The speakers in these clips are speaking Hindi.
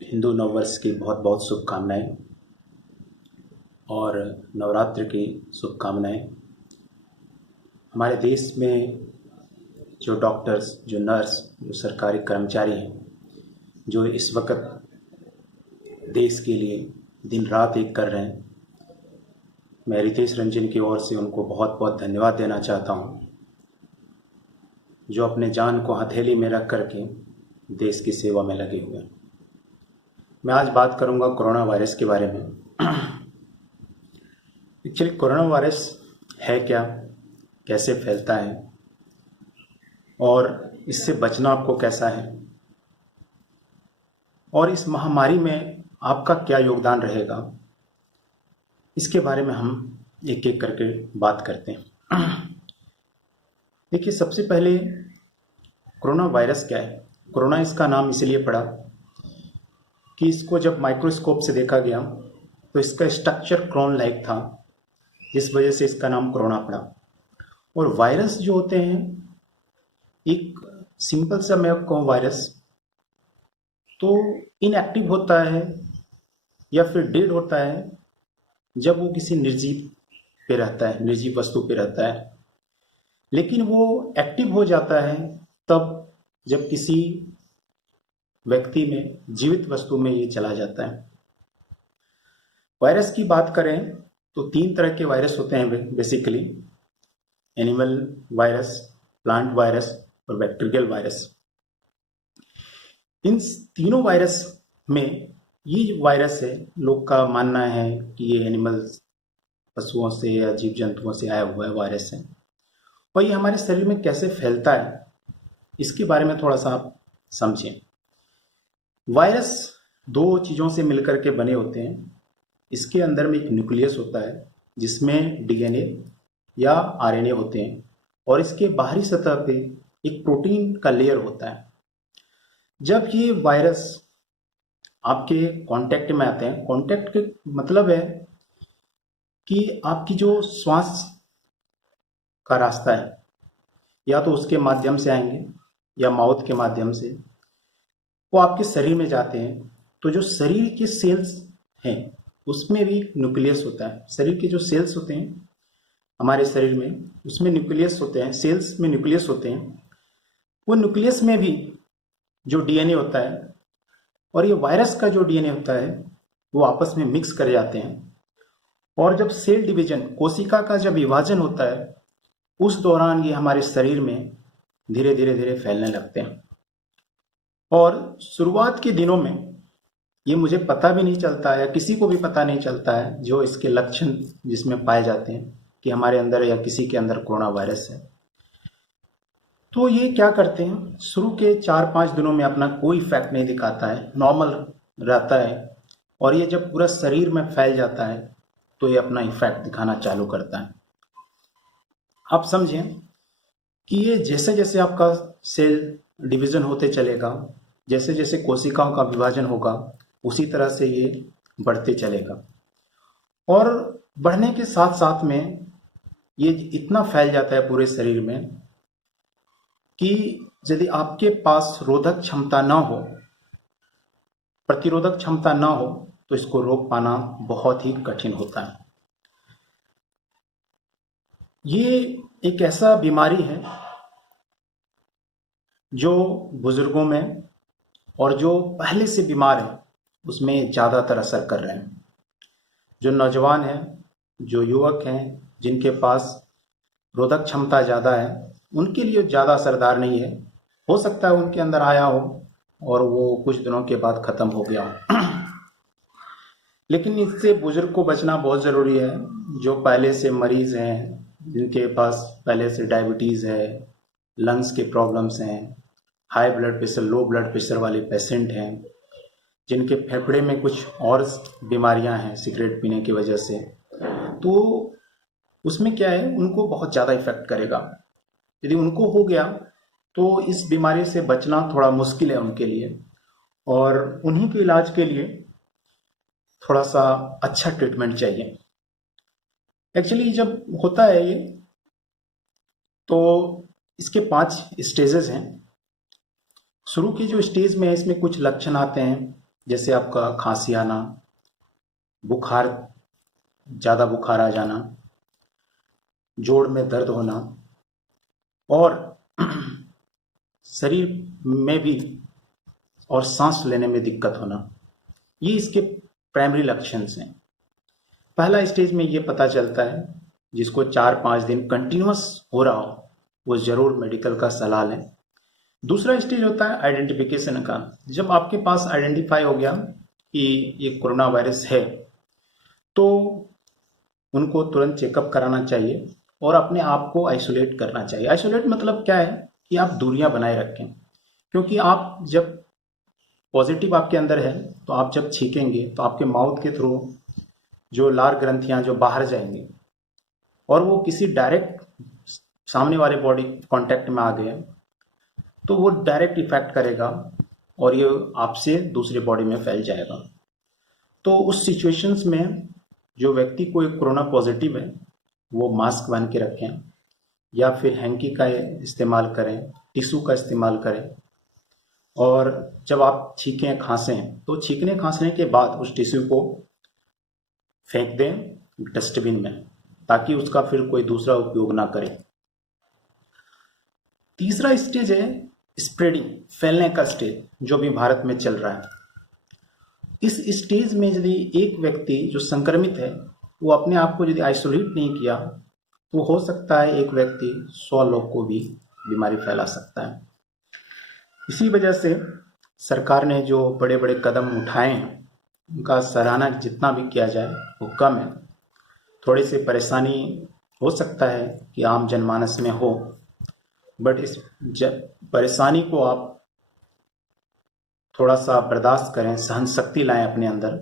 हिंदू नववर्ष की बहुत बहुत शुभकामनाएं और नवरात्र की शुभकामनाएं। हमारे देश में जो डॉक्टर्स, जो नर्स, जो सरकारी कर्मचारी हैं, जो इस वक्त देश के लिए दिन रात एक कर रहे हैं, मैं रितेश रंजन की ओर से उनको बहुत बहुत धन्यवाद देना चाहता हूं, जो अपने जान को हथेली में रख करके देश की सेवा में लगे हुए हैं। मैं आज बात करूंगा कोरोना वायरस के बारे में। एक्चुअली कोरोना वायरस है क्या, कैसे फैलता है और इससे बचना आपको कैसा है, और इस महामारी में आपका क्या योगदान रहेगा, इसके बारे में हम एक एक करके बात करते हैं। देखिए, सबसे पहले कोरोना वायरस क्या है। कोरोना इसका नाम इसलिए पड़ा कि इसको जब माइक्रोस्कोप से देखा गया तो इसका स्ट्रक्चर क्रोन लाइक था, जिस वजह से इसका नाम कोरोना पड़ा। और वायरस जो होते हैं, एक सिंपल सा मैं कहूँ, वायरस तो इनएक्टिव होता है या फिर डेड होता है जब वो किसी निर्जीव पे रहता है, निर्जीव वस्तु पे रहता है। लेकिन वो एक्टिव हो जाता है तब जब किसी व्यक्ति में, जीवित वस्तु में ये चला जाता है। वायरस की बात करें तो 3 तरह के वायरस होते हैं basically: animal virus, plant virus और बैक्टीरियल वायरस। इन तीनों वायरस में ये वायरस है, लोग का मानना है कि ये एनिमल्स, पशुओं से या जीव जंतुओं से आया हुआ है वायरस है। और ये हमारे शरीर में कैसे फैलता है, इसके बारे में थोड़ा सा आप समझें। वायरस 2 चीज़ों से मिलकर के बने होते हैं। इसके अंदर में एक न्यूक्लियस होता है जिसमें डीएनए या आरएनए होते हैं, और इसके बाहरी सतह पे एक प्रोटीन का लेयर होता है। जब ये वायरस आपके कांटेक्ट में आते हैं, कांटेक्ट के मतलब है कि आपकी जो श्वास का रास्ता है, या तो उसके माध्यम से आएंगे या माउथ के माध्यम से, वो आपके शरीर में जाते हैं। तो जो शरीर के सेल्स हैं उसमें भी न्यूक्लियस होता है। शरीर के जो सेल्स होते हैं हमारे शरीर में, उसमें न्यूक्लियस होते हैं, सेल्स में न्यूक्लियस होते हैं। वो न्यूक्लियस में भी जो डीएनए होता है और ये वायरस का जो डीएनए होता है वो आपस में मिक्स कर जाते हैं। और जब सेल डिवीजन, कोशिका का जब विभाजन होता है, उस दौरान ये हमारे शरीर में धीरे धीरे धीरे फैलने लगते हैं। और शुरुआत के दिनों में ये मुझे पता भी नहीं चलता है, या किसी को भी पता नहीं चलता है, जो इसके लक्षण जिसमें पाए जाते हैं कि हमारे अंदर या किसी के अंदर कोरोना वायरस है। तो ये क्या करते हैं, शुरू के 4-5 दिनों में अपना कोई इफेक्ट नहीं दिखाता है, नॉर्मल रहता है। और ये जब पूरा शरीर में फैल जाता है तो ये अपना इफेक्ट दिखाना चालू करता है। आप समझें कि ये जैसे जैसे आपका सेल डिवीजन होते चलेगा, जैसे जैसे कोशिकाओं का विभाजन होगा, उसी तरह से ये बढ़ते चलेगा। और बढ़ने के साथ साथ में ये इतना फैल जाता है पूरे शरीर में कि यदि आपके पास रोधक क्षमता ना हो, प्रतिरोधक क्षमता ना हो, तो इसको रोक पाना बहुत ही कठिन होता है। ये एक ऐसा बीमारी है जो बुजुर्गों में और जो पहले से बीमार हैं उसमें ज़्यादातर असर कर रहे हैं। जो नौजवान हैं, जो युवक हैं, जिनके पास रोधक क्षमता ज़्यादा है, उनके लिए ज़्यादा असरदार नहीं है। हो सकता है उनके अंदर आया हो और वो कुछ दिनों के बाद ख़त्म हो गया हो। लेकिन इससे बुजुर्ग को बचना बहुत ज़रूरी है। जो पहले से मरीज़ हैं, जिनके पास पहले से डायबिटीज़ है, लंग्स के प्रॉब्लम्स हैं, high blood pressure, low blood pressure वाले पेशेंट हैं, जिनके फेफड़े में कुछ और बीमारियां हैं सिगरेट पीने की वजह से, तो उसमें क्या है, उनको बहुत ज़्यादा इफेक्ट करेगा। यदि उनको हो गया तो इस बीमारी से बचना थोड़ा मुश्किल है उनके लिए, और उन्हीं के इलाज के लिए थोड़ा सा अच्छा ट्रीटमेंट चाहिए। एक्चुअली जब होता है ये, तो इसके 5 स्टेजेस हैं। शुरू की जो स्टेज में है, इसमें कुछ लक्षण आते हैं जैसे आपका खांसी आना, बुखार, ज़्यादा बुखार आ जाना, जोड़ में दर्द होना और शरीर में भी और सांस लेने में दिक्कत होना, ये इसके प्राइमरी लक्षण हैं। पहला स्टेज में ये पता चलता है, जिसको 4-5 दिन कंटिन्यूअस हो रहा हो वो ज़रूर मेडिकल का सलाह लें। दूसरा स्टेज होता है आइडेंटिफिकेशन का। जब आपके पास आइडेंटिफाई हो गया कि ये कोरोना वायरस है, तो उनको तुरंत चेकअप कराना चाहिए और अपने आप को आइसोलेट करना चाहिए। आइसोलेट मतलब क्या है कि आप दूरियां बनाए रखें, क्योंकि आप जब पॉजिटिव आपके अंदर है तो आप जब छींकेंगे तो आपके माउथ के थ्रू जो लार ग्रंथियां जो बाहर जाएंगे और वो किसी डायरेक्ट सामने वाले बॉडी कांटेक्ट में आ गए तो वो डायरेक्ट इफेक्ट करेगा और ये आपसे दूसरे बॉडी में फैल जाएगा। तो उस सिचुएशंस में जो व्यक्ति को एक कोरोना पॉजिटिव है वो मास्क बांध के रखें या फिर हैंकी का इस्तेमाल करें, टिश्यू का इस्तेमाल करें। और जब आप छींकें खांसें तो छींकने खांसने के बाद उस टिश्यू को फेंक दें डस्टबिन में, ताकि उसका फिर कोई दूसरा उपयोग ना करे। तीसरा स्टेज है स्प्रेडिंग, फैलने का स्टेज, जो भी भारत में चल रहा है। इस स्टेज में यदि एक व्यक्ति जो संक्रमित है वो अपने आप को यदि आइसोलेट नहीं किया तो हो सकता है एक व्यक्ति 100 लोग को भी बीमारी फैला सकता है। इसी वजह से सरकार ने जो बड़े बड़े कदम उठाए हैं उनका सराहना जितना भी किया जाए वो कम है। थोड़ी सी परेशानी हो सकता है कि आम जनमानस में हो, बट इस परेशानी को आप थोड़ा सा बर्दाश्त करें, सहन शक्ति लाएं अपने अंदर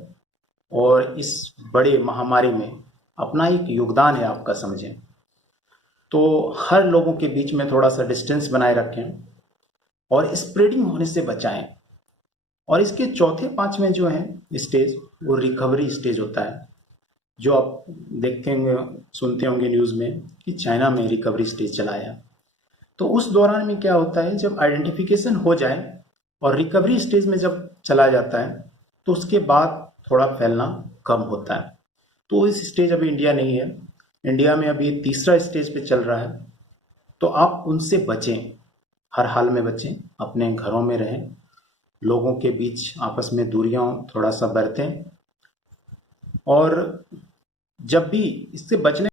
और इस बड़े महामारी में अपना एक योगदान है आपका समझें। तो हर लोगों के बीच में थोड़ा सा डिस्टेंस बनाए रखें और स्प्रेडिंग होने से बचाएं। और इसके चौथे पांचवें जो है स्टेज वो रिकवरी स्टेज होता है, जो आप देखते होंगे सुनते होंगे न्यूज़ में कि चाइना में रिकवरी स्टेज चलाया। तो उस दौरान में क्या होता है, जब आइडेंटिफिकेशन हो जाए और रिकवरी स्टेज में जब चला जाता है तो उसके बाद थोड़ा फैलना कम होता है। तो इस स्टेज अभी इंडिया नहीं है, इंडिया में अभी तीसरा स्टेज पे चल रहा है। तो आप उनसे बचें, हर हाल में बचें, अपने घरों में रहें, लोगों के बीच आपस में दूरियां थोड़ा सा बरतें और जब भी इससे बचने